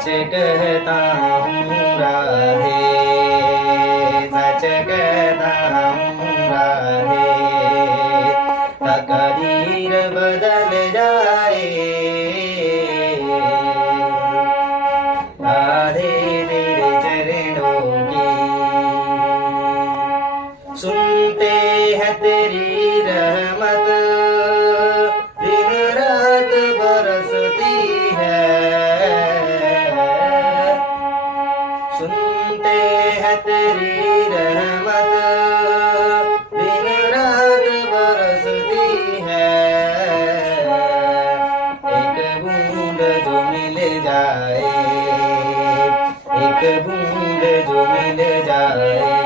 सच कहता हूँ राधे, सच कहता हूँ राधे, तकदीर बदल जाए राधे तेरे चरणों की। सुनते हैं तेरी रहमत दिन रात बरसती है, सुनते हैं तेरी रहमत दिन रात बरसती है। एक बूंद जो मिल जाए, एक बूंद जो मिल जाए